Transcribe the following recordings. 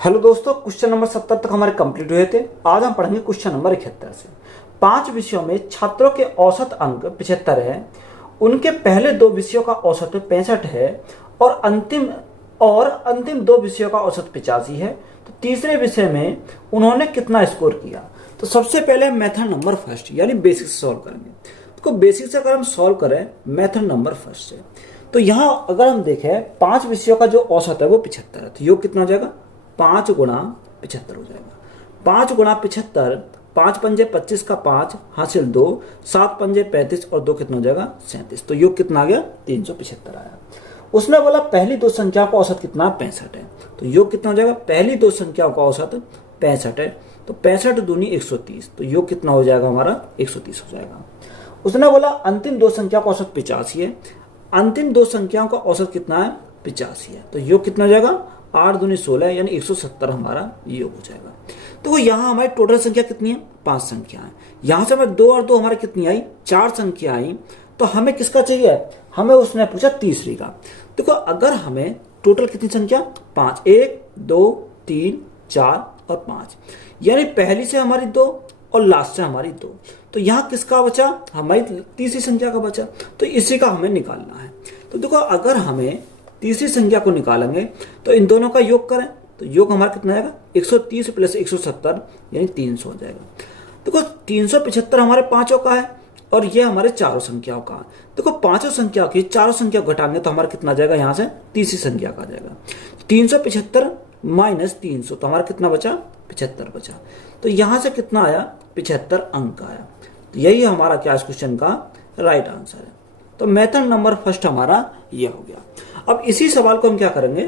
Hello दोस्तों, question number 70 तक हमारे कंप्लीट हुए थे। आज हम पढ़ेंगे क्वेश्चन नंबर 71 से। 5 विषयों में छात्रों के औसत अंक 75 है, उनके पहले 2 विषयों का औसत 65 है और अंतिम 2 विषयों का औसत 85 है। तो तीसरे विषय में उन्होंने कितना स्कोर किया? तो सबसे पहले मेथड नंबर फर्स्ट यानी बेसिक से सॉल्व करेंगे। तो बेसिक से अगर हम सॉल्व करें मेथड नंबर फर्स्ट से, तो यहाँ अगर हम देखें 5 विषयों का जो औसत है वो 75 है, तो योग कितना हो जाएगा? 5 गुणा 75 हो जाएगा। 5 गुणा 75, 5 पंजे 25 का 5 हासिल 2, 7 पंजे 35 और 2 कितना हो जाएगा? 37। तो योग कितना आ गया? 375 आया। उसने बोला पहली 2 संख्याओं का औसत कितना? 65 है। तो योग कितना हो जाएगा? पहली 2 संख्याओं का औसत 65 है, तो 65 दूनी 130, तो योग कितना हो जाएगा हमारा? 130 हो जाएगा। उसने बोला अंतिम 2 संख्या का औसत 85 है, अंतिम 2 संख्याओं का औसत कितना है? 85 है, तो योग कितना हो जाएगा? 8 दूनी 16 यानी 170 हमारा योग हो जाएगा। तो यहाँ हमारी टोटल संख्या कितनी है? 5 संख्या है। यहाँ से हमें 2 और 2 हमारे कितनी आई? 4 संख्या आई। तो हमें किसका चाहिए? हमें उसने पूछा तीसरी का। देखो अगर हमें टोटल कितनी संख्या? 5, 1 2 3 4 और 5, यानी पहली से हमारी 2 और लास्ट से हमारी 2। तो यहाँ किसका बचा? हमारी तीसरी संख्या का बचा, तो इसी का हमें निकालना है। तो देखो अगर हमें तीसरी संख्या को निकालेंगे तो इन दोनों का योग करें तो योग हमारा कितना आएगा? 130 प्लस 170 यानी 300 हो जाएगा। देखो 375 हमारे पांचों का है और ये हमारे चारों संख्याओं का। देखो पांचों संख्या की चारों संख्या घटाएंगे तो हमारा कितना जाएगा? यहाँ से तीसरी संख्या का जाएगा 375 माइनस 300, तो हमारा कितना बचा? 75 बचा। तो यहाँ से कितना आया? 75 अंक आया। तो यही हमारा क्या इस क्वेश्चन का राइट आंसर है। तो मेथड नंबर फर्स्ट हमारा ये हो गया। अब इसी सवाल को हम क्या करेंगे?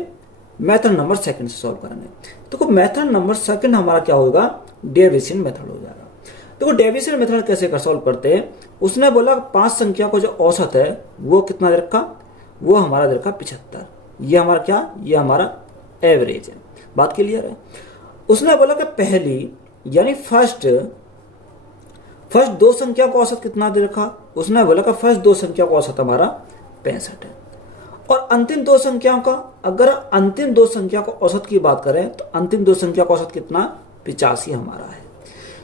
मेथड नंबर सेकंड से सॉल्व करेंगे। देखो मेथड नंबर सेकंड हमारा क्या होगा? डेविएशन मेथड हो जाएगा। देखो डेविएशन मेथड कैसे कर सॉल्व करते हैं? उसने बोला 5 संख्या को जो औसत है वो कितना दे रखा? वो हमारा दे रखा 75। ये हमारा क्या? ये हमारा एवरेज है। बात क्लियर है? उसने बोला कि पहली यानी फर्स्ट 2 संख्या का औसत कितना दे रखा? उसने बोला कि फर्स्ट 2 संख्या का औसत हमारा 65 है और अंतिम 2 संख्याओं का, अगर अंतिम 2 संख्या का औसत की बात करें तो अंतिम 2 संख्या का औसत कितना? 85 हमारा है।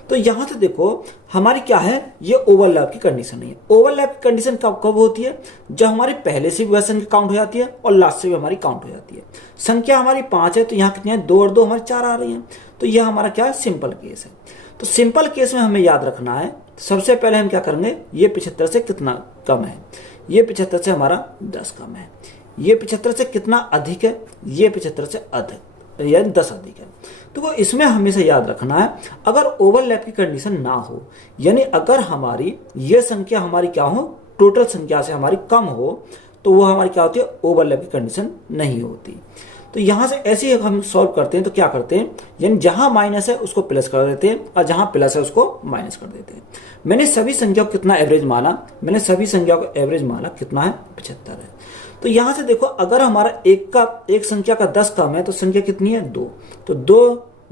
तो यहां से देखो हमारी क्या है? ये ओवरलैप की कंडीशन है। ओवरलैप की कंडीशन कब होती है? जब हमारी पहले से भी वह संख्या काउंट हो जाती है और लास्ट से भी हमारी काउंट हो जाती है। संख्या हमारी 5 है तो यहाँ कितनी है? 2 और 2 हमारी 4 आ रही है। तो यह हमारा क्या? सिंपल केस है। तो सिंपल केस में हमें याद रखना है, सबसे पहले हम क्या करेंगे? ये 75 से कितना कम है? ये 75 से हमारा 10 कम है। ये 75 से कितना अधिक है? ये 75 से अधिक यानी 10 अधिक है। तो इसमें हमेशा याद रखना है, अगर ओवरलैप की कंडीशन ना हो, यानी अगर हमारी ये संख्या हमारी क्या हो? टोटल संख्या से हमारी कम हो, तो वो हमारी क्या होती है? ओवरलैप की कंडीशन नहीं होती। तो यहां से ऐसे ही हम सॉल्व करते हैं तो क्या करते हैं? यानी जहां माइनस है उसको प्लस कर देते हैं और जहां प्लस है उसको माइनस कर देते हैं। मैंने सभी संख्याओं को कितना एवरेज माना? मैंने सभी संख्याओं को एवरेज माना, कितना है? 75 है। तो यहां से देखो अगर हमारा एक संख्या का 10 कम है तो संख्या कितनी है? 2। तो 2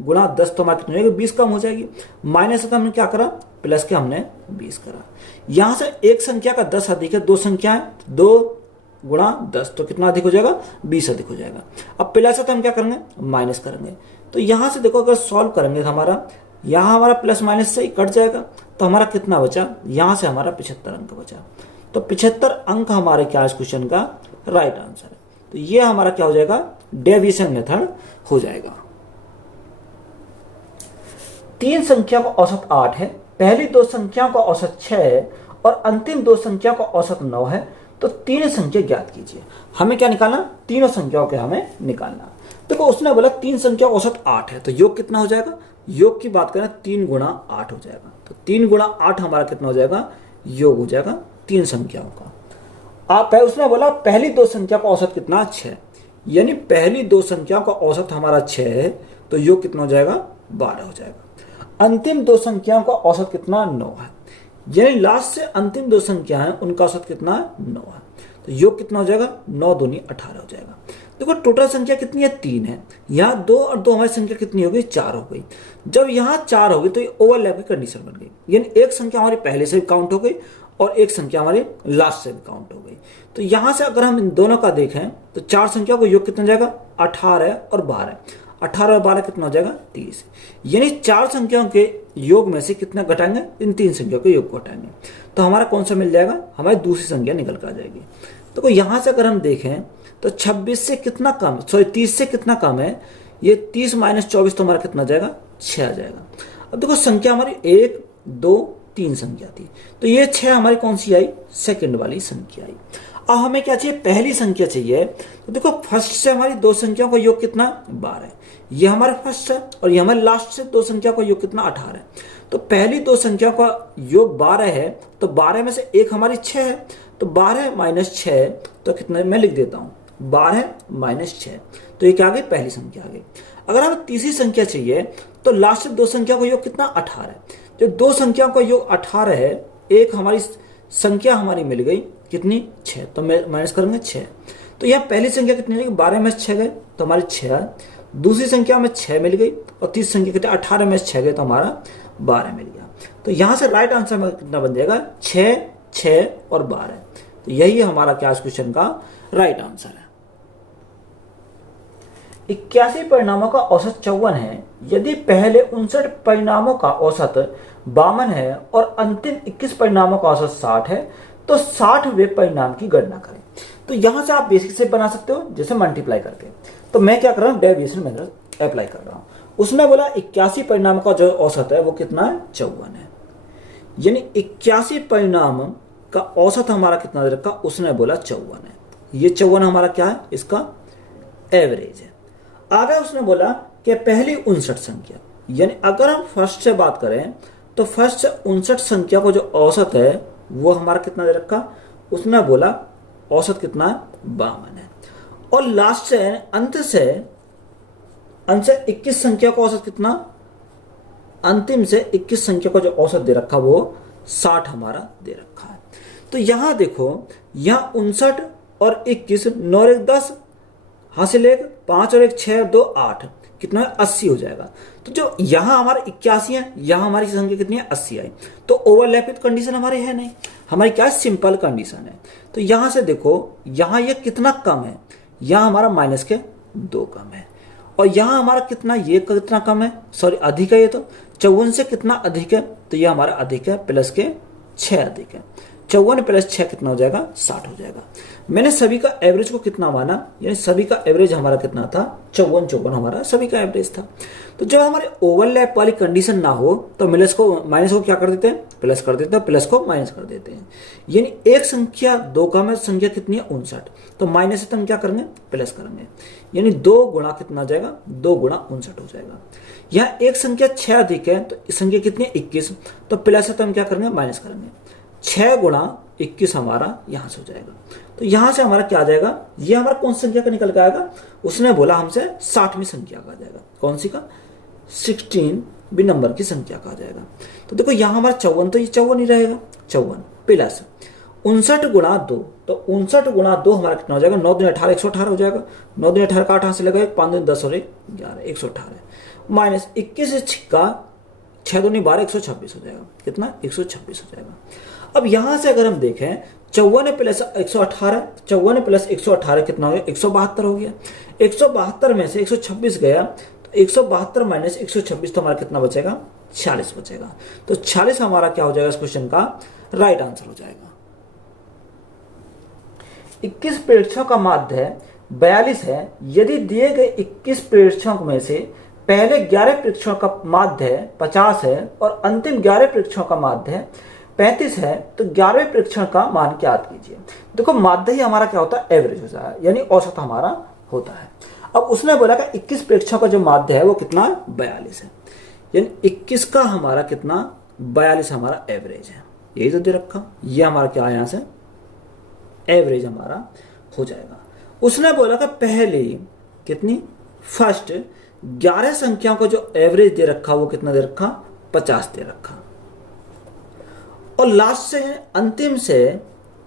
गुणा 10 तो हमारा कितनी हो जाएगी? 20 कम हो जाएगी। माइनस है तो हमने क्या करा? प्लस के हमने 20 करा। यहां से एक संख्या का 10 अधिक है, 2 संख्या है, 2 गुणा 10 तो कितना अधिक हो जाएगा? 20 अधिक हो जाएगा। अब प्लस है तो हम क्या करेंगे? माइनस करेंगे। तो यहां से देखो अगर सॉल्व करेंगे तो हमारा यहां हमारा प्लस माइनस से ही कट जाएगा, तो हमारा कितना बचा? यहां से हमारा 75 अंक बचा। तो 75 अंक हमारे क्या इस क्वेश्चन का राइट आंसर है। तो ये हमारा क्या हो जाएगा? डेविएशन मेथड हो जाएगा। 3 संख्या का औसत 8 है, पहली 2 संख्याओं का औसत 6 है और अंतिम 2 संख्या का औसत 9 है। तो 3 संख्या ज्ञात कीजिए। हमें क्या निकालना? तीनों संख्याओं के हमें निकालना। देखो उसने बोला 3 संख्या औसत 8 है, तो योग कितना हो जाएगा? योग की बात करें 3 गुणा 8 हो जाएगा। तो 3 गुणा 8 हमारा कितना हो जाएगा? योग हो जाएगा 3 संख्याओं का। आप उसने बोला पहली 2 संख्या का औसत कितना? 6, यानी पहली 2 संख्याओं का औसत हमारा 6 है, तो योग कितना हो जाएगा? 12 हो जाएगा। अंतिम 2 संख्याओं का औसत कितना? 9 है, यानी लास्ट से अंतिम 2 संख्या है उनका औसत कितना है? 9 है। तो योग कितना हो जाएगा? 9 दूनी 18 हो जाएगा। देखो टोटल संख्या कितनी है? 3 है। यहाँ 2 और 2 हमारी संख्या कितनी हो गई? 4 हो गई। जब यहाँ 4 हो गई तो ये ओवरलैप की कंडीशन बन गई, यानी एक संख्या हमारी पहले से भी काउंट हो गई और एक संख्या हमारी लास्ट से भी काउंट हो गई। तो यहां से अगर हम इन दोनों का देखें तो 4 संख्या को योग कितना जाएगा? 18 और 12। 18 और 12 कितना हो जाएगा 30। यानी 4 संख्याओं के योग में से कितना घटाएंगे, इन 3 संख्याओं के योग को घटाएंगे, तो हमारा कौन सा मिल जाएगा, हमारी दूसरी संख्या निकल कर आ जाएगी। तो यहाँ से अगर हम देखें तो 26 से कितना कम, 30 से कितना कम है, ये 30 माइनस 24 तो हमारा कितना जाएगा 6 आ जाएगा। अब देखो संख्या हमारी 1 2 3 संख्या थी, तो ये 6 हमारी कौन सी आई, सेकंड वाली संख्या आई। अब हमें क्या चाहिए, पहली संख्या चाहिए। तो देखो फर्स्ट से हमारी 2 संख्याओं का योग कितना 12, ये हमारे फर्स्ट है, और ये हमारे लास्ट से 2 संख्या का योग कितना 18 है। तो पहली 2 संख्या का योग 12 है, तो 12 में से एक हमारी 6 है, तो 12 माइनस 6 तो कितना, मैं लिख देता हूँ 12 माइनस 6, तो ये क्या आ गई, पहली संख्या आ गई। अगर हमें तीसरी संख्या चाहिए तो लास्ट से 2 संख्या का योग कितना 18 है, जो 2 संख्याओं का योग 18 है, एक हमारी संख्या हमारी मिल गई कितनी 6, तो मैं माइनस करेंगे 6, तो यह पहली संख्या कितनी है, 12 में 6 गए तो हमारी 6 है, दूसरी संख्या में 6 मिल गई, और तीसरी संख्या कितनी 18 में 6 गए तो हमारा 12 मिल गया। तो यहां से राइट आंसर में कितना बन जाएगा 6 6 और 12, तो यही हमारा क्या इस क्वेश्चन का राइट आंसर है। 81 परिणामों का औसत 54 है, यदि पहले 59 परिणामों का औसत 52 है और अंतिम 21 परिणामों का औसत 60 है, तो 60वें परिणाम की गणना करें। तो यहां से आप बेसिक से बना सकते हो, जैसे मल्टीप्लाई करके। तो मैं क्या कर रहा हूं, डेविएशन मेथड अप्लाई कर रहा हूं। उसने बोला 81 परिणाम का जो औसत है वो कितना है 54 है, यानी 81 परिणाम का औसत हमारा कितना दे रखा, उसने बोला 54 है। ये 54 हमारा क्या है, इसका एवरेज है। आगे उसने बोला कि पहली 59 संख्या, यानी अगर हम फर्स्ट से बात करें तो फर्स्ट से 59 संख्या को जो औसत है वो हमारा कितना दे रखा, उसने बोला औसत कितना है 52 है, और लास्ट से अंत से 21 संख्या का औसत कितना, अंतिम से 21 संख्या का जो औसत दे रखा वो 60 हमारा दे रखा है। तो यहां देखो, यहां 59 और 21, 9 और 1 10, हासिल 1 5 और 1 6 और 2 8, कितना है 80 हो जाएगा। तो जो यहाँ हमारे 81 है, यहाँ हमारी संख्या कितनी है 80 आई, तो ओवरलैप कंडीशन हमारी है नहीं, हमारी क्या सिंपल कंडीशन है। तो यहाँ से देखो, यहाँ ये कितना कम है, यहाँ हमारा माइनस के 2 कम है, और यहाँ हमारा कितना, ये कितना कम है, सॉरी अधिक है, ये तो 54 से कितना अधिक है, तो ये हमारा अधिक है, प्लस के 6 अधिक है, 54 प्लस 6 कितना हो जाएगा 60 हो जाएगा। मैंने सभी का एवरेज को कितना माना, यानी सभी का एवरेज हमारा कितना था 54 हमारा सभी का एवरेज था। तो जब हमारे ओवरलैप वाली कंडीशन ना हो तो माइनस को क्या कर देते हैं, प्लस कर देते हैं, प्लस को माइनस कर देते हैं। यानी एक संख्या 2 कम है, संख्या कितनी है 59, तो माइनस से तो हम क्या करेंगे प्लस करेंगे, यानी 2 गुणा कितना आ जाएगा 2 गुणा 59 हो जाएगा। यहाँ एक संख्या 6 अधिक है, तो संख्या कितनी है 21, तो प्लस से तो हम क्या करेंगे माइनस करेंगे, 6 गुणा 21 हमारा यहां से हो जाएगा। तो यहां से हमारा क्या आ जाएगा, ये हमारा कौन सी संख्या का निकल के आएगा, उसने बोला हमसे 60वीं संख्या का आ जाएगा, कौन सी का 16वीं नंबर की संख्या का आ जाएगा। तो देखो यहां हमारा 54, तो ये 54 ही रहेगा, 54 प्लस 59 गुणा 2, तो 59 गुणा 2 हमारा कितना हो जाएगा 9 दूनी 18 118 हो जाएगा, 9 दूनी 18 का 8 से लगा 5 दूनी 10 और 1 11 118 माइनस 21 से 6 दूनी 12 126 हो जाएगा, कितना 126 हो जाएगा। अब यहां से अगर हम देखें 54 प्लस 118, 54 प्लस 118 कितना हो गया 172 हो गया, 172 में से 126 गया, तो 172 माइनस 126 तो हमारा कितना बचेगा 46 बचेगा। तो 46 हमारा क्या हो जाएगा इस क्वेश्चन का राइट आंसर हो जाएगा। 21 प्रेक्षकों का माध्य 42 है, यदि दिए गए 21 प्रेक्षकों में से पहले 11 प्रेक्षकों का माध्य 50 है और अंतिम 11 प्रेक्षकों का माध्य 35 है, तो 11वें प्रेक्षण का मान ज्ञात कीजिए। देखो माध्य ही हमारा क्या होता है एवरेज होता है, यानी औसत हमारा होता है। अब उसने बोला कि 21 प्रेक्षकों का जो माध्य है वो कितना 42 है, यानी 21 का हमारा कितना 42 हमारा एवरेज है, यही तो दे रखा, ये हमारा क्या है यहाँ से एवरेज हमारा हो जाएगा। उसने बोला कि पहले कितनी फर्स्ट 11 संख्याओं का जो एवरेज दे रखा वो कितना दे रखा 50 दे रखा, और लास्ट से अंतिम से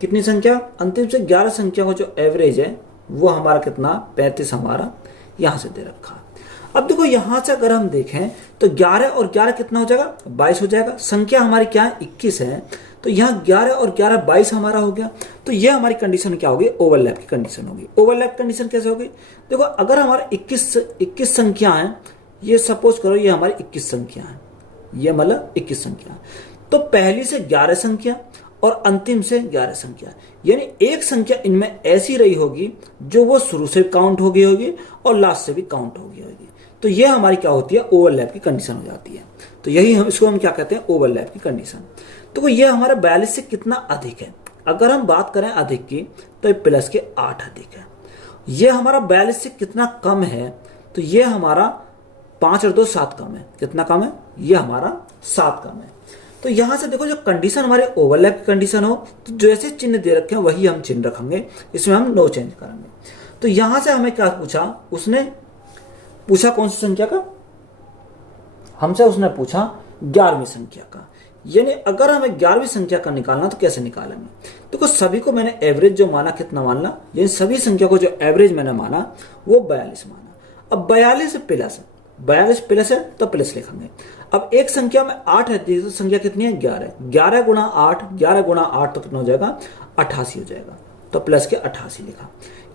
कितनी संख्या, अंतिम से 11 संख्या का जो एवरेज है वो हमारा कितना 35 हमारा यहां से दे रखा। अब देखो यहां से अगर हम देखें तो 11 और 11 कितना हो जाएगा, 22 हो जाएगा। संख्या हमारी क्या है, 21 है, तो यहाँ 11 और 11 22 हमारा हो गया। तो ये हमारी कंडीशन क्या होगी, ओवरलैप की कंडीशन होगी। ओवरलैप कंडीशन कैसे होगी, देखो अगर हमारे 21 संख्या है, ये सपोज करो ये हमारी 21 संख्या है, ये मतलब 21 संख्या, तो पहली से 11 संख्या और अंतिम से 11 संख्या, यानी एक संख्या इनमें ऐसी रही होगी जो वो शुरू से काउंट हो गई होगी और लास्ट से भी काउंट हो गई होगी। तो ये हमारी क्या होती है, ओवरलैप की कंडीशन हो जाती है। तो यही हम क्या कहते हैं, ओवरलैप की कंडीशन। तो ये हमारा 42 से कितना अधिक है, अगर हम बात करें अधिक की तो ये प्लस के 8 अधिक है। ये हमारा 42 से कितना कम है, तो ये हमारा 5 और 2 7 कम है। कितना कम है, ये हमारा 7 कम है। तो यहां से देखो जो कंडीशन हमारे ओवरलैप की कंडीशन हो, तो जैसे चिन्ह दे रखे हैं वही हम चिन्ह रखेंगे, इसमें हम नो चेंज करेंगे। तो यहां से हमें क्या पूछा, उसने पूछा कौन सी संख्या का, हमसे उसने पूछा 11वीं संख्या का। यानी अगर हमें 11वीं संख्या का निकालना तो कैसे निकालेंगे, देखो सभी को मैंने एवरेज जो माना कितना माना, यानी सभी संख्या को जो एवरेज मैंने माना वो 42 माना। अब 42 प्लस है तो प्लस लिखेंगे। अब एक संख्या में 8 है तो संख्या कितनी है, 11। 11 गुणा 8 तो कितना हो जाएगा, 88 हो जाएगा। तो प्लस के 88 लिखा।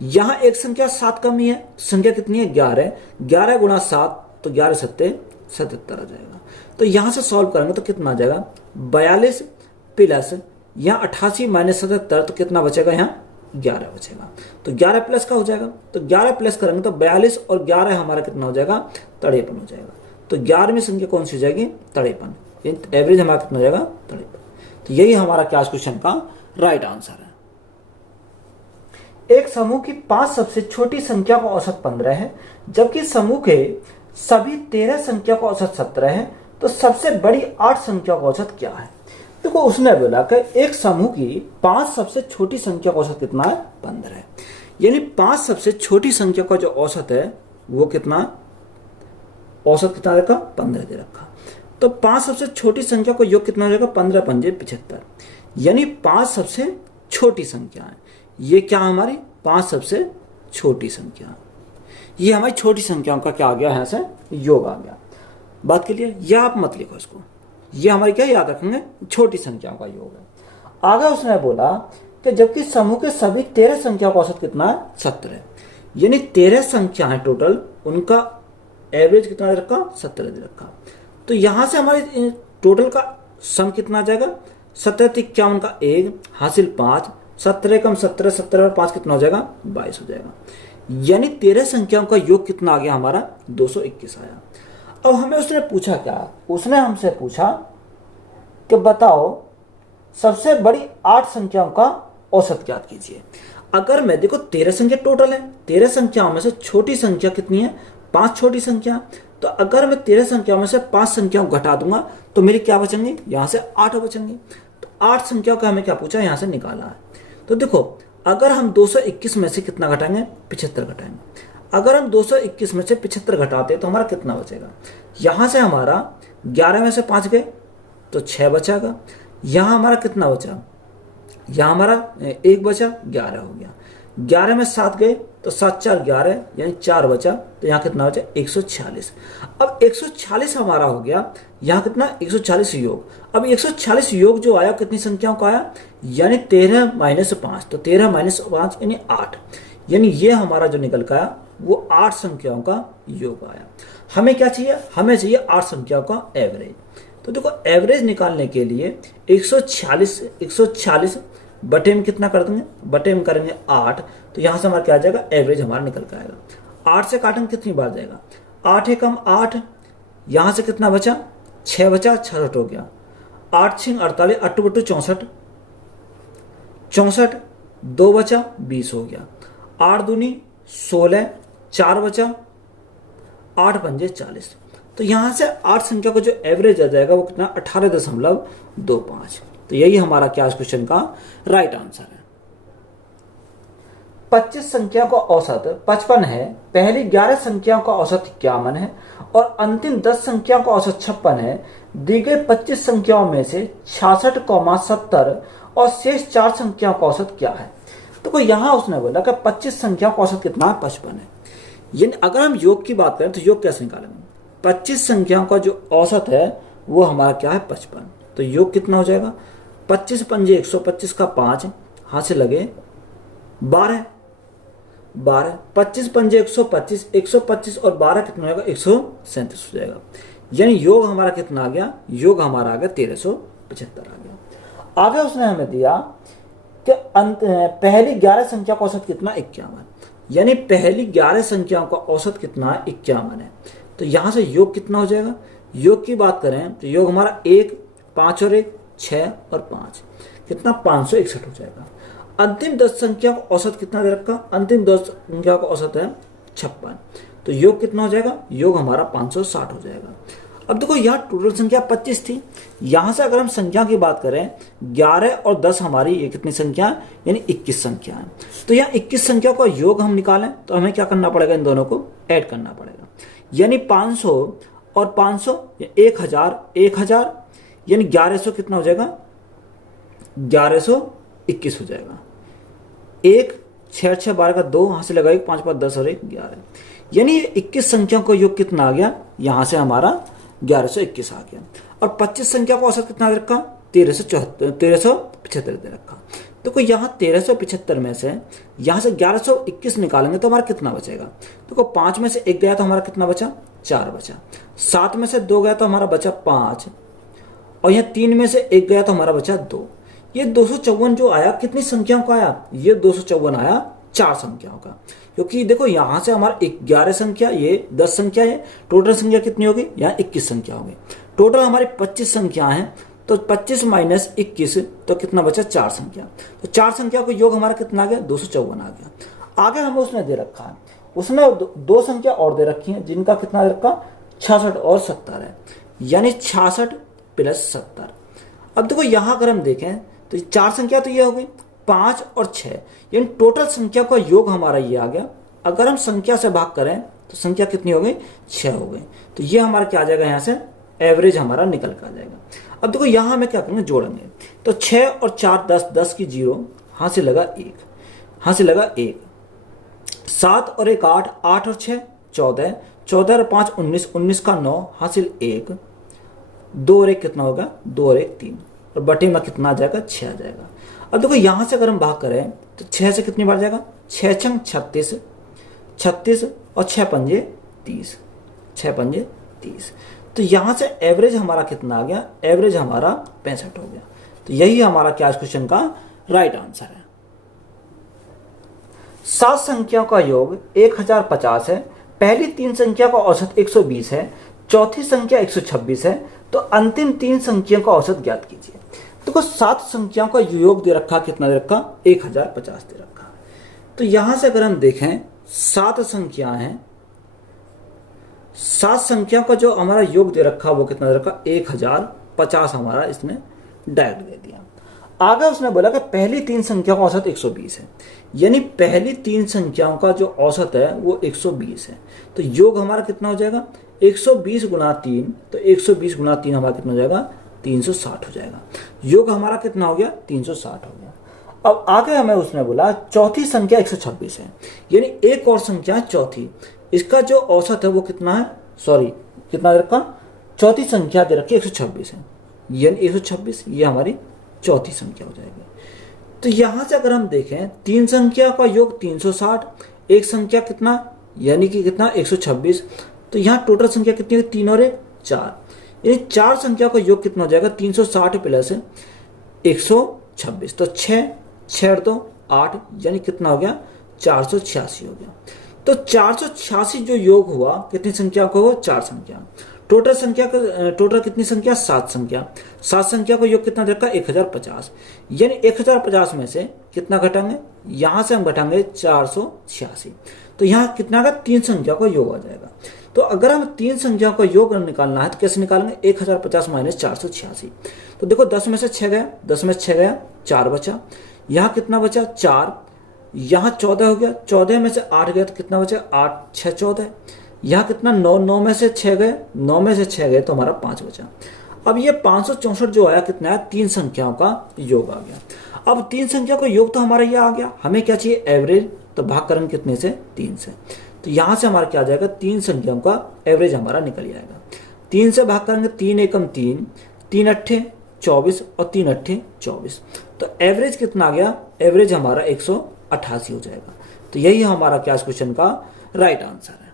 यहां एक संख्या 7 कमी है, संख्या कितनी है, 11। 11 गुणा 7 तो 11 सत्ते 77 आ जाएगा। तो यहां से सॉल्व करेंगे तो कितना आ जाएगा, 42 प्लस यहाँ 88 माइनस 77 तो कितना बचेगा, यहाँ 11 बचेगा। तो 11 प्लस का हो जाएगा, तो 11 प्लस करेंगे तो 42 और 11 हमारा कितना हो जाएगा, 53 हो जाएगा। तो 11वीं संख्या कौन सी हो जाएगी, 53। एवरेज हमारा कितना हो जाएगा, 53। तो यही हमारा क्या क्वेश्चन का राइट आंसर है। एक समूह की 5 सबसे छोटी संख्या का औसत 15 है, जबकि समूह के सभी 13 संख्या का औसत 17 है, तो सबसे बड़ी 8 संख्या का औसत क्या है। देखो उसने बोला कि एक समूह की 5 सबसे छोटी संख्या का औसत कितना है, 15 है। यानी 5 सबसे छोटी संख्या का जो औसत है वो कितना, औसत कितना रखा, 15 दे रखा। तो 5 सबसे छोटी संख्या को योग कितना हो जाएगा, 15 पंजे 75। यानी 5 सबसे छोटी संख्या है, ये क्या हमारी 5 सबसे छोटी संख्या, ये हमारी छोटी संख्याओं का क्या आ गया, यहां से योग आ गया। बात के लिए यह आप मत लिखो इसको, ये हमारी क्या याद रखेंगे, छोटी संख्याओं का योग है। आगे उसने बोला कि जबकि समूह के सभी 13 संख्याओं का औसत कितना है, 17। यानी 13 संख्या है टोटल, उनका एवरेज कितना दे रखा, 17 दे रखा। तो यहां से हमारे टोटल का सम कितना आ जाएगा, 17 51 का 1 हासिल 5, 17 कम 17, 17 और 5 कितना हो जाएगा, 22 हो जाएगा। यानी 13 संख्याओं का योग कितना आ गया हमारा, 221 आया। अब हमें उसने पूछा क्या, उसने हमसे पूछा कि बताओ सबसे बड़ी 8 संख्याओं का औसत ज्ञात कीजिए। अगर मैं देखो 13 संख्या टोटल है, 13 संख्याओं में से छोटी संख्या कितनी है, 5 छोटी संख्या। तो अगर मैं 13 संख्याओं में से 5 संख्याओं घटा दूंगा तो मेरी क्या बचेंगे, यहां से 8 बचेंगे। तो 8 संख्याओं का हमें क्या पूछा, यहां से निकाला है। तो देखो अगर हम 221 में से कितना घटाएंगे, 75 घटाएंगे। अगर हम 221 में से 75 घटाते तो हमारा कितना बचेगा, यहां से हमारा 11 में से 5 गए तो 6 बचागा। यहां हमारा कितना बचा, यहां हमारा 1 बचा, 11 हो गया। 11 में 7 गए तो 7 4 11, यानी 4 बचा, तो यहाँ कितना बचा, 146। अब 146 हमारा हो गया, यहाँ कितना 140 योग। अब 140 योग जो आया कितनी संख्याओं का आया, यानी 13 माइनस 5, तो 13 माइनस 5 यानी 8। यानी ये हमारा जो निकल का आया वो 8 संख्याओं का योग आया। हमें क्या चाहिए, हमें चाहिए 8 संख्याओं का एवरेज। तो देखो एवरेज निकालने के लिए 146 बटे में कितना कर देंगे, बटे में करेंगे 8, तो यहां से हमारा क्या आ जाएगा, एवरेज हमारा निकल कर आएगा। 8 से काटेंगे कितनी बार जाएगा, 8 है कम 8, यहां से कितना बचा, 6 बचा, 66 हो गया। 8 6 48, 8 बटू 64, 64 2 बचा, 20 हो गया। 8 दूनी 16, 4 बचा, 8 पंजे 40। तो यहां से 8 संख्या को जो एवरेज आ जाएगा वो कितना, 18.25। तो यही हमारा क्या क्वेश्चन का राइट आंसर है। 25 संख्या का औसत 55 है, पहली 11 संख्याओं का औसत 51 है और अंतिम 10 संख्याओं का औसत 56 है। दी गई 25 संख्याओं में से 66,70 और शेष 4 संख्याओं का औसत क्या है। तो यहां उसने बोला कि 25 संख्या का औसत कितना है, 55 है। यानी अगर हम योग की बात करें तो योग कैसे निकालेंगे? 25 संख्याओं का जो औसत है वो हमारा क्या है? 55। तो योग कितना हो जाएगा? 25 पंजे 125 का 5, हाथ से लगे 12, 25 पंजे 125, 125 और 12 कितना होगा? 137 हो जाएगा। यानी योग हमारा कितना आ गया? योग हमारा आ गया 1375 आ गया। आगे उसने हमें दिया कि पहली 11 संख्या का औसत कितना? 51। यानी पहली 11 संख्याओं का औसत कितना है? 51 है। तो यहां से योग कितना हो जाएगा? योग की बात करें तो योग हमारा 1, 5 और 1, 6 और 5 कितना? 561 हो जाएगा। अंतिम 10 संख्या का औसत कितना दे रखा? अंतिम 10 संख्या का औसत है 56। तो योग कितना हो जाएगा? योग हमारा 560 हो जाएगा। अब देखो यहाँ टोटल संख्या 25 थी। यहां से अगर हम संख्या की बात करें 11 और 10 हमारी ये कितनी संख्या है? यानी 21 संख्या है। तो यहाँ 21 संख्या का योग हम निकालें तो हमें क्या करना पड़ेगा? इन दोनों को ऐड करना पड़ेगा। यानी 500 और 500 1000, 1000 यानी 1100 कितना हो जाएगा? 1121 हो जाएगा। 1 6 6 12 का 2, हाथ से लगाएगा 5 5 10 और 1 11। यानी 21 संख्याओं का योग कितना आ गया? यहां से हमारा 1121 आ गया। और 25 संख्या का औसत कितना दे रखा? 1375 दे रखा। तो कोई यहाँ 1375 में से यहाँ से 1121 निकालेंगे तो हमारा कितना बचेगा? देखो 5 में से 1 गया तो हमारा कितना बचा? 4 बचा। 7 में से 2 गया तो हमारा बचा 5, और यहाँ 3 में से 1 गया तो हमारा बचा 2। ये 254 जो आया कितनी संख्याओं का आया? ये 254 आया 4 संख्याओं का। क्योंकि देखो यहां से हमारा 11 संख्या, ये 10 संख्या है, टोटल संख्या कितनी होगी? यहाँ 21 संख्या होगी। टोटल हमारी 25 संख्या है, तो 25 माइनस 21 तो कितना बचा? 4 संख्या। तो 4 संख्या का योग हमारा कितना आ गया? 254 आ गया। आगे हमें उसने दे रखा है, उसने 2 संख्या और दे रखी है जिनका कितना दे रखा? 66 और 70 है। यानी 66 प्लस 70। अब देखो यहां अगर हम देखें तो 4 संख्या तो ये हो गई, 5 और 6 यानी टोटल संख्या का योग हमारा ये आ गया। अगर हम संख्या से भाग करें तो संख्या कितनी हो गई? 6 हो गई। तो ये हमारा क्या आ जाएगा? यहाँ से एवरेज हमारा निकल कर आ जाएगा। अब देखो यहाँ हमें क्या करेंगे? जोड़ेंगे। तो 6 और 4 10, 10 की 0, हाथ से लगा 1, हाथ से लगा 1। 7 और 1 8, 8 और 6 14, 14 और 5 19, 19 का 9, हासिल 1, 2 और 1 कितना होगा? 2 और 1 3, और बटे में कितना आ जाएगा? 6 आ जाएगा। अब देखो यहां से अगर हम भाग करें तो 6 से कितनी बार जाएगा? 6 छंग 36, 36 और 6 पंजे 30, 6 पंजे 30। तो यहां से एवरेज हमारा कितना आ गया? एवरेज हमारा 65 हो गया। तो यही हमारा क्या इस क्वेश्चन का राइट आंसर है। 7 संख्याओं का योग 1050 है। पहली 3 संख्या का औसत 120 है, चौथी संख्या 126 है। तो अंतिम 3 संख्याओं का औसत ज्ञात कीजिए। तो 7 संख्याओं का योग दे रखा, कितना दे रखा? 1050 दे रखा। तो यहां से अगर हम देखें 7 संख्या हैं, 7 संख्या का जो हमारा योग दे रखा वो कितना दे रखा? 1050 हमारा इसने डायरेक्ट दे दिया। आगे उसने बोला कि पहली 3 संख्या का औसत 120 है। यानी पहली 3 संख्याओं का जो औसत है वो 120 है। तो योग हमारा कितना हो जाएगा? 120 गुणा 3, तो 120 गुणा 3 हमारा कितना हो जाएगा? 360 हो जाएगा। योग हमारा कितना हो गया? 360 हो गया। अब आगे हमें उसने बोला चौथी संख्या 126 है, यानी एक और संख्या चौथी, इसका जो औसत है वो कितना है? सॉरी कितना दे रखा? चौथी संख्या दे रखी 126 है, यानी 126 ये हमारी चौथी संख्या हो जाएगी। तो यहां से अगर हम देखें 3 संख्या का योग 360, एक संख्या कितना यानी कि कितना 126, तो यहाँ टोटल संख्या कितनी है? 3 और 1 4, यानी 4 संख्या का योग कितना हो जाएगा? 360 प्लस 126, तो 6 6 और 2 8, यानी कितना हो गया? 486 हो गया। तो 486 जो योग हुआ कितनी संख्या का हुआ? 4 संख्या। टोटल संख्या का टोटल कितनी संख्या? 7 संख्या। 7 संख्या का योग कितना देखा? 1050, यानी 1050 में से कितना घटाएंगे? यहां से हम घटाएंगे 486, तो यहाँ कितना का 3 संख्या का योग आ जाएगा। तो अगर हम 3 संख्या का योग निकालना है तो कैसे निकालेंगे? 1050 माइनस 486। तो देखो 10 में से 6 गया, 10 में से 6 गया, 4 बचा। यहाँ कितना बचा? 4। यहाँ 14 हो गया, 14 में से 8 गया तो कितना बचा? 8 6 14। यहाँ कितना? 9 9 में से 6 गए, 9 में से 6 गए तो हमारा 5 बचा। अब ये 564 जो आया कितना है? 3 संख्याओं का योग आ गया। अब 3 संख्या का योग तो हमारा ये आ गया, हमें क्या चाहिए? एवरेज। तो भाग करेंगे कितने से? 3 से। तो यहाँ से हमारा क्या आ जाएगा, 3 संख्याओं का एवरेज हमारा निकल जाएगा। 3 से भाग करेंगे, 3 एकम 3, 3 अट्ठे 24 और 3 अट्ठे 24। तो एवरेज कितना आ गया, एवरेज हमारा 188 हो जाएगा। तो यही हमारा क्या क्वेश्चन का राइट आंसर है।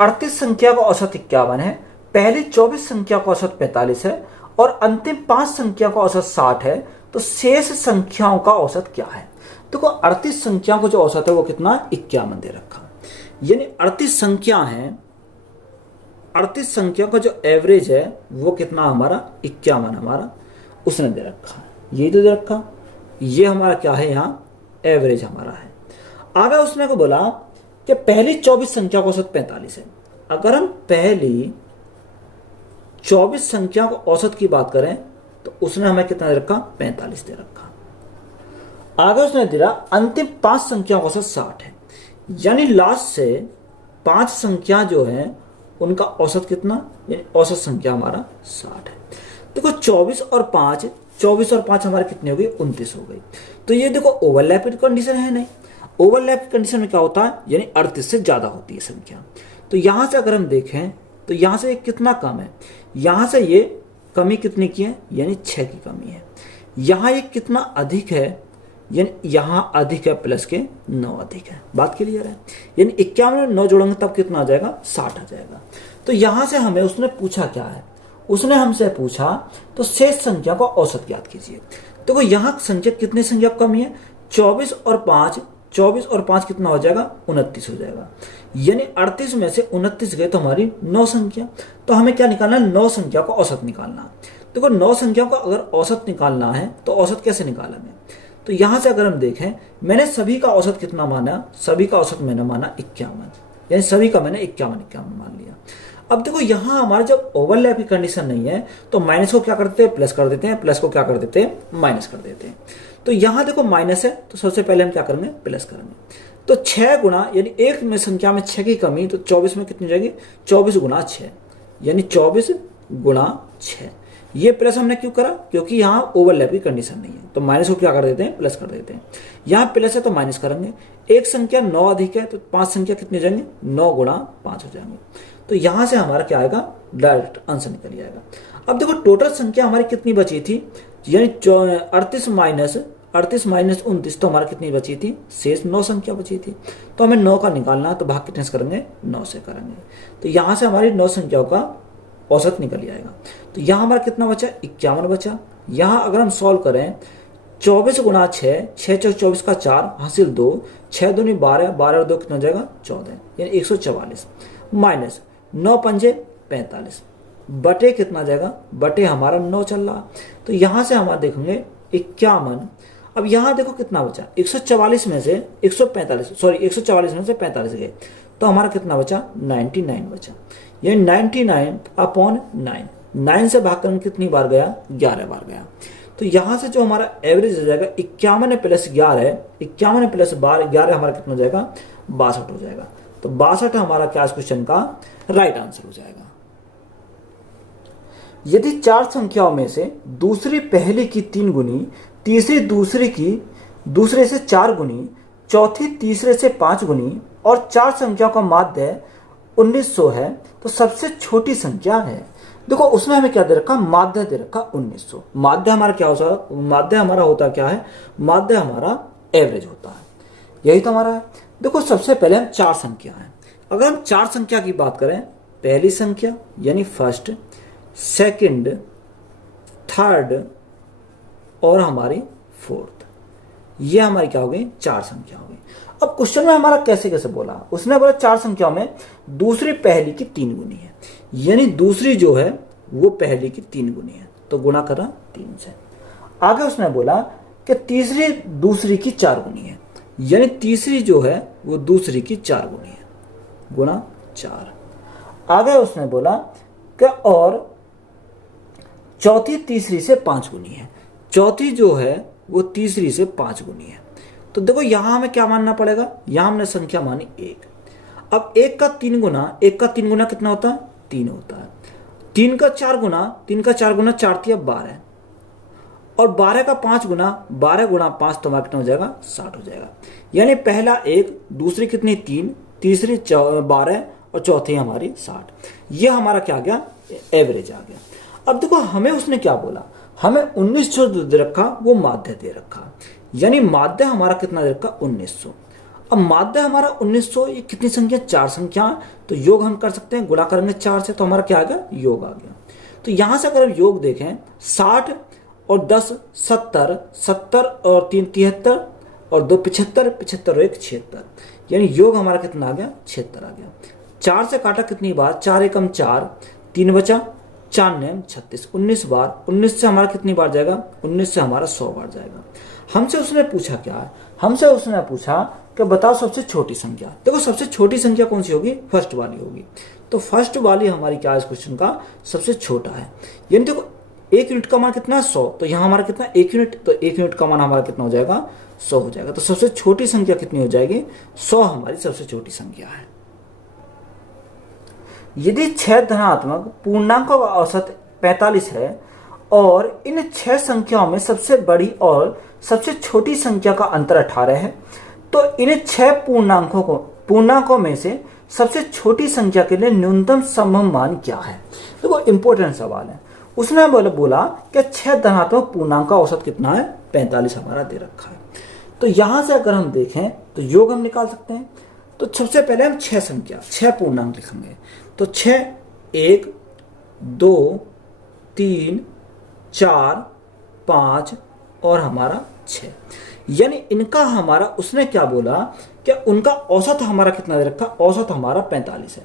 38 संख्या का औसत 51 है, पहली 24 संख्या का औसत 45 है और अंतिम 5 संख्या का औसत 60 है। तो शेष संख्याओं का औसत क्या है। देखो 38 संख्याओं का जो औसत है वो कितना, 51 दे रखा। यानी 38 संख्या है, 38 संख्या का जो एवरेज है वो कितना हमारा, 51 हमारा उसने दे रखा है। ये तो दे रखा, ये हमारा क्या है, यहाँ एवरेज हमारा है। आगे उसने को बोला कि पहली 24 संख्या का औसत 45 है। अगर हम पहली 24 संख्या का औसत की बात करें तो उसने हमें कितना दे रखा, 45 दे रखा। आगे उसने दिया अंतिम 5 संख्याओं का औसत 60 है। यानी लास्ट से 5 संख्या जो है उनका औसत कितना, यानी औसत संख्या हमारा 60 है। देखो 24 और 5 हमारे कितनी हो गई, 29 हो गई। तो ये देखो ओवरलैप की कंडीशन है नहीं। ओवरलैप की कंडीशन में क्या होता है, यानी 38 से ज्यादा होती है संख्या। तो यहां से अगर हम देखें तो यहां से कितना कम है, यहां से ये कमी कितनी की है, यानी 6 की कमी है। यहां ये कितना अधिक है, यानी यहां अधिक है प्लस के 9 अधिक है। बात क्लियर है। यानी 51 में 9 जोड़ेंगे तब कितना आ जाएगा, 60 आ जाएगा। तो यहां से हमें उसने पूछा क्या है, उसने हमसे पूछा तो शेष संख्या का औसत ज्ञात कीजिए। तो यहां संख्या कितनी संख्या कमी है, 24 और 5 कितना हो जाएगा, 29 हो जाएगा। यानी 38 में से 29 गए तो हमारी 9 संख्या। तो हमें क्या निकालना है, 9 संख्या का औसत निकालना है। देखो 9 संख्या का अगर औसत निकालना है तो औसत कैसे निकालेंगे। तो यहां से अगर हम देखें, मैंने सभी का औसत कितना माना, सभी का औसत मैंने माना 51, यानी सभी का मैंने 51 मान लिया। अब देखो यहां हमारा जब ओवरलैप की कंडीशन नहीं है तो माइनस को क्या करते हैं, प्लस कर देते हैं, प्लस को क्या कर देते हैं, माइनस कर देते हैं। तो यहां देखो माइनस है तो सबसे पहले हम क्या करेंगे, प्लस करेंगे। तो 6 गुना, यानी एक में संख्या में 6 की कमी, तो 24 में कितनी जाएगी, 24 गुना 6, यानी 24 गुना 6। ये प्लस हमने क्यों करा, क्योंकि यहाँ ओवरलैप की कंडीशन नहीं है। तो माइनस को क्या कर देते हैं, प्लस कर देते हैं। यहाँ प्लस है तो माइनस करेंगे। एक संख्या 9 अधिक है तो 5 संख्या कितनी हो जाएंगे, 9 गुना 5 हो जाएंगे। तो यहां से हमारा क्या आएगा, डायरेक्ट आंसर निकल जाएगा। अब देखो टोटल संख्या हमारी कितनी बची थी, यानी 38 माइनस 29, तो हमारा कितनी बची थी, शेष 9 संख्या बची थी। तो हमें 9 का निकालना है, तो भाग कितने से करेंगे, 9 से करेंगे। तो यहां से हमारी 9 संख्याओं का औसत निकल जाएगा। तो यहां हमारा कितना बचा, 51 बचा। यहां अगर हम सॉल्व करें, 24 गुना 6, 6 चौक 24 का 4 हासिल 2, 6 दूनी 12, 12 और 2 कितना हो जाएगा, 14, यानी 144 माइनस 9 पंजे 45 बटे कितना जाएगा, बटे हमारा 9 चल रहा। तो यहां से हमारा देखेंगे 51। अब यहां देखो कितना बचा, 144 में से 144 में से 45 गए तो हमारा कितना बचा, 99 बचा। ये 99/9, 9 से भाग कर कितनी बार गया, 11 बार गया। तो यहां से जो हमारा एवरेज हो जाएगा 51 प्लस 11, 51 प्लस 11 हमारा कितना हो जाएगा, 62 हो जाएगा। तो 62 हमारा क्या क्वेश्चन का राइट आंसर हो जाएगा। यदि 4 संख्याओं में से दूसरी पहली की 3 गुनी, तीसरी दूसरे से 4 गुनी, चौथी तीसरे से 5 गुनी और 4 संख्याओं का माध्य 1900 है तो सबसे छोटी संख्या है। देखो उसमें हमें क्या दे रखा, माध्य दे रखा 1900। माध्य हमारा क्या होता, माध्य हमारा होता क्या है, माध्य हमारा एवरेज होता है। यही तो हमारा है। देखो सबसे पहले हम 4 संख्या है। अगर हम 4 संख्या की बात करें, पहली संख्या यानी फर्स्ट, सेकंड, थर्ड और हमारी फोर्थ, ये हमारी क्या हो गई, 4 संख्या हो गई। अब क्वेश्चन में हमारा कैसे बोला, उसने बोला 4 संख्याओं में दूसरी पहली की 3 गुनी है, यानी दूसरी जो है वो पहली की 3 गुनी है, तो गुणा करा 3 से। आगे उसने बोला कि तीसरी दूसरी की 4 गुनी है, यानी तीसरी जो है वो दूसरी की 4 गुनी है, गुणा 4। आगे उसने बोला कि और चौथी तीसरी से 5 गुनी है, चौथी जो है वो तीसरी से 5 गुनी है। तो देखो यहां हमें क्या मानना पड़ेगा, यहां हमने संख्या मानी 1। अब 1 का 3 गुना कितना होता है, 3 होता है। 3 का 4 गुना 4 तिया 12 है। और 12 का 5 गुना 12 गुना 5 तो हमारा कितना हो जाएगा 60 हो जाएगा। यानी पहला 1, दूसरी कितनी 3, तीसरी 12 और चौथी हमारी 60। ये हमारा क्या आ गया एवरेज आ गया। अब देखो हमें उसने क्या बोला, हमें 1900 दे रखा, वो माध्य दे रखा, यानी माध्य हमारा कितना दे रखा 1900। अब माध्य हमारा 1900, ये कितनी संख्या 4 संख्या, तो योग हम कर सकते हैं, गुणा करेंगे 4 से तो हमारा क्या आ गया योग आ गया। तो यहां से अगर हम योग देखें 60 और 10 70, 70 और 3 73 और 2 75, 75 और 1 76, यानी योग हमारा कितना आ गया 76 आ गया। 4 से काटा कितनी बार, 4 एकम 4, 3 बचा 4 9 36, 19 बार। 19 से हमारा कितनी बार जाएगा, 19 से हमारा 100 बार जाएगा। हमसे उसने पूछा क्या है, हमसे उसने पूछा कि बताओ सबसे छोटी संख्या। देखो सबसे छोटी संख्या कौन सी होगी, फर्स्ट वाली होगी। तो फर्स्ट वाली हमारी क्या है इस क्वेश्चन का सबसे छोटा है। यानी देखो 1 यूनिट का मान कितना है 100, तो यहाँ हमारा कितना 1 यूनिट, तो 1 यूनिट का मान हमारा कितना हो जाएगा 100 हो जाएगा। तो सबसे छोटी संख्या कितनी हो जाएगी 100 हमारी सबसे छोटी संख्या है। यदि 6 धनात्मक पूर्णांकों का औसत 45 है और इन 6 संख्याओं में सबसे बड़ी और सबसे छोटी संख्या का अंतर 18 है, तो इन 6 पूर्णांकों में से सबसे छोटी संख्या के लिए न्यूनतम संभव मान क्या है। देखो इंपॉर्टेंट सवाल है। उसने बोला कि 6 धनात्मक पूर्णांक का औसत कितना है 45 हमारा दे रखा है। तो यहां से अगर हम देखें तो योग हम निकाल सकते हैं। तो सबसे पहले हम 6 पूर्णांक लिखेंगे। तो 6 1 2 3 4 5 और हमारा 6, यानी इनका हमारा उसने क्या बोला कि उनका औसत हमारा कितना दे रखा, औसत हमारा 45 है।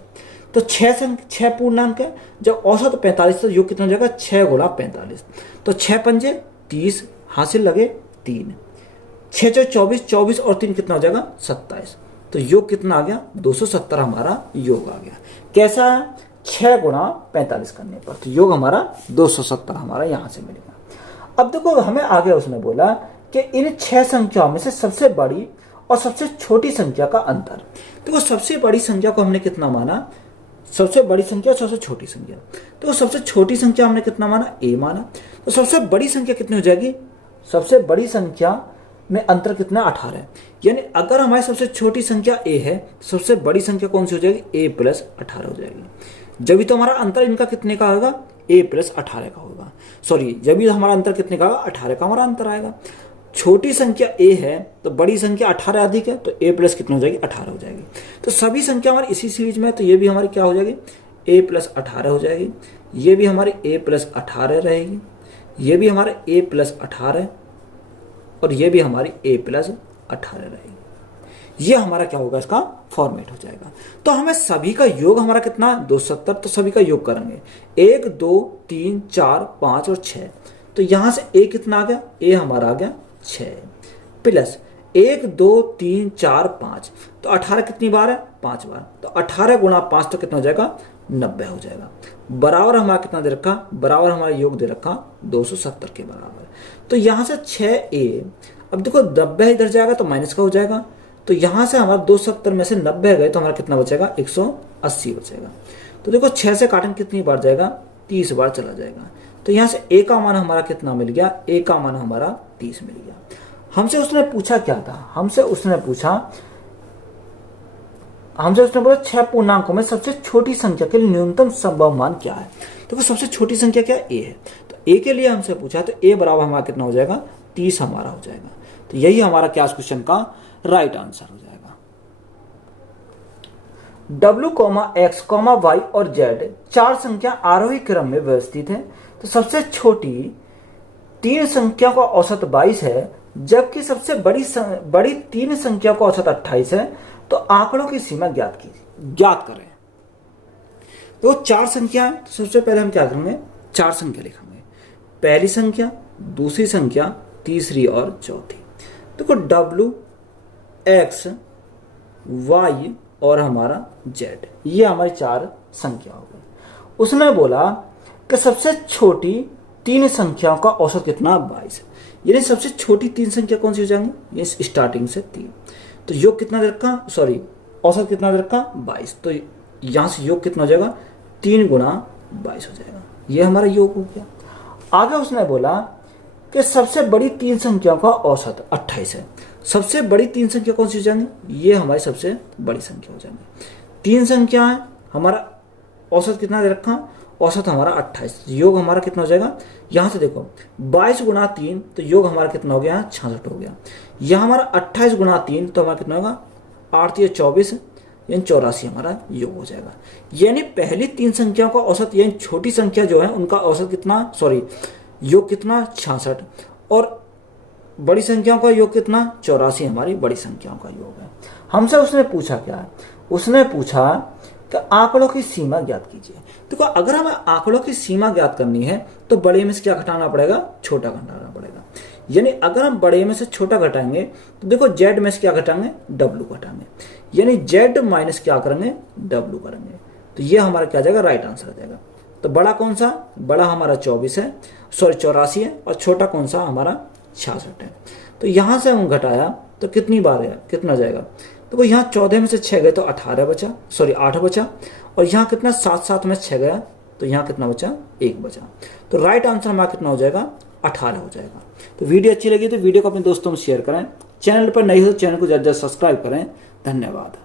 तो 6 पूर्णांक है, जब औसत 45 तो योग कितना हो जाएगा 6 गुणा 45, तो 6 पंजे 30 हासिल लगे 3, 6 चौ 24, 24 और 3 कितना हो जाएगा 27, तो योग कितना आ गया 270 हमारा योग आ गया। कैसा है 6 गुणा 45 करने पर, तो योग हमारा 270 हमारा यहां से मिलेगा। अब देखो हमें आगे उसने बोला कि इन 6 संख्याओं में से सबसे बड़ी और सबसे छोटी संख्या का अंतर। देखो सबसे बड़ी संख्या को हमने कितना माना, सबसे बड़ी संख्या और सबसे छोटी संख्या। तो सबसे छोटी संख्या हमने कितना माना a माना, तो सबसे बड़ी संख्या कितनी हो जाएगी, सबसे बड़ी संख्या में अंतर कितना 18 है। यानी अगर हमारी सबसे छोटी संख्या a है, सबसे बड़ी संख्या कौन सी हो जाएगी a प्लस 18 हो जाएगी। जब भी तो हमारा अंतर इनका कितने का होगा a प्लस 18 का होगा, सॉरी जब भी हमारा अंतर कितने का होगा 18 का हमारा अंतर आएगा। छोटी संख्या a है तो बड़ी संख्या 18 अधिक है, तो a प्लस कितनी हो जाएगी 18 हो जाएगी। तो सभी संख्या हमारी इसी सीरीज में है, तो ये भी हमारी क्या हो जाएगी a प्लस 18 हो जाएगी, ये भी हमारी a प्लस 18 रहेगी, ये भी हमारे a प्लस 18 और ये भी हमारी a प्लस 18 रहेगी। ये हमारा क्या होगा इसका फॉर्मेट हो जाएगा। तो हमें सभी का योग हमारा कितना 270, तो सभी का योग करेंगे 1 2 3 4 5 और 6, तो यहां से a कितना आ गया, a हमारा आ गया 6 प्लस 1 2 3 4 5, तो 18 कितनी बार है 5 बार, तो 18 गुणा 5 तो कितना हो जाएगा 90 हो जाएगा। बराबर हमारा कितना दे रखा, बराबर हमारा योग दे रखा 270 के बराबर। तो यहां से 6a, अब देखो 90 इधर जाएगा तो माइनस का हो जाएगा, तो यहां से हमारा 270 में से 90 गए तो हमारा कितना बचेगा 180 बचेगा। तो देखो 6 से काटेंगे कितनी बार जाएगा 30 बार चला जाएगा। तो यहां से a का मान हमारा कितना मिल गया, a का मान हमारा 30 मिल गया। हमसे उसने पूछा क्या था, हमसे उसने बोला 6 पूर्णांकों में सबसे छोटी संख्या के लिए न्यूनतम संभव मान क्या है। देखो सबसे छोटी संख्या क्या a है, तो a के लिए हमसे पूछा, तो a बराबर हमारा कितना हो जाएगा 30 हमारा हो जाएगा। तो यही हमारा क्या क्वेश्चन का राइट आंसर हो जाएगा। W, X, Y और Z 4 संख्या आरोही क्रम में व्यवस्थित है, तो सबसे छोटी 3 संख्या का औसत 22 है, जबकि सबसे बड़ी 3 संख्या का औसत 28 है। तो आंकड़ों की सीमा ज्ञात करें। तो 4 संख्या, तो सबसे पहले हम क्या करेंगे 4 संख्या लिखेंगे, पहली संख्या, दूसरी संख्या, तीसरी और चौथी। देखो W, X, Y और हमारा Z, ये हमारी 4 संख्या हो गई। उसने बोला कि सबसे छोटी 3 संख्याओं का औसत कितना 22, यानी सबसे छोटी 3 संख्या कौन सी हो जाएंगी, ये स्टार्टिंग से 3, तो योग कितना दे रखा, सॉरी औसत कितना दे रखा 22, तो यहां से योग कितना हो जाएगा 3 गुणा 22 हो जाएगा। ये हमारा योग हो गया। आगे उसने बोला कि सबसे बड़ी 3 संख्याओं का औसत 28 है। सबसे बड़ी 3 संख्या कौन सी हो जाएंगी? ये हमारी सबसे बड़ी संख्या हो जाएंगी। 3 संख्या है, हमारा औसत कितना दे रखा? औसत हमारा 28। योग हमारा कितना हो जाएगा? यहाँ से देखो 22 गुणा 3, तो योग हमारा कितना हो गया? 66 हो गया। यह हमारा 28 गुणा 3, तो हमारा कितना होगा? 8 या 24 यानी 84 हमारा योग हो जाएगा। यानी पहली 3 संख्याओं का औसत यानी छोटी संख्या जो है उनका औसत कितना, योग कितना? 66, और बड़ी संख्याओं का योग कितना? 84 हमारी बड़ी संख्याओं का योग है। हमसे उसने पूछा क्या है? उसने पूछा कि आंकड़ों की सीमा ज्ञात कीजिए। देखो अगर हमें आंकड़ों की सीमा ज्ञात करनी है तो बड़े में से क्या घटाना पड़ेगा? छोटा घटाना पड़ेगा। यानी अगर हम बड़े में से छोटा घटाएंगे तो देखो जेड में से क्या घटाएंगे? डब्ल्यू घटाएंगे। यानी जेड माइनस क्या करेंगे? डब्ल्यू करेंगे। तो ये हमारा क्या जाएगा? राइट आंसर आ जाएगा। तो बड़ा कौन सा? बड़ा हमारा 24 है, 84 है, और छोटा कौन सा? हमारा 66 है। तो यहां से हम घटाया तो कितनी बार है? कितना जाएगा? देखो यहाँ 14 में से 6 गए तो 18 बचा, 8 बचा, और यहाँ कितना? 7 में 6 गया तो यहाँ कितना बचा? 1 बचा। तो राइट आंसर हमारा कितना हो जाएगा? 18 हो जाएगा। तो वीडियो अच्छी लगी तो वीडियो को अपने दोस्तों में शेयर करें। चैनल पर नए हो तो चैनल को ज़्यादा सब्सक्राइब करें। धन्यवाद।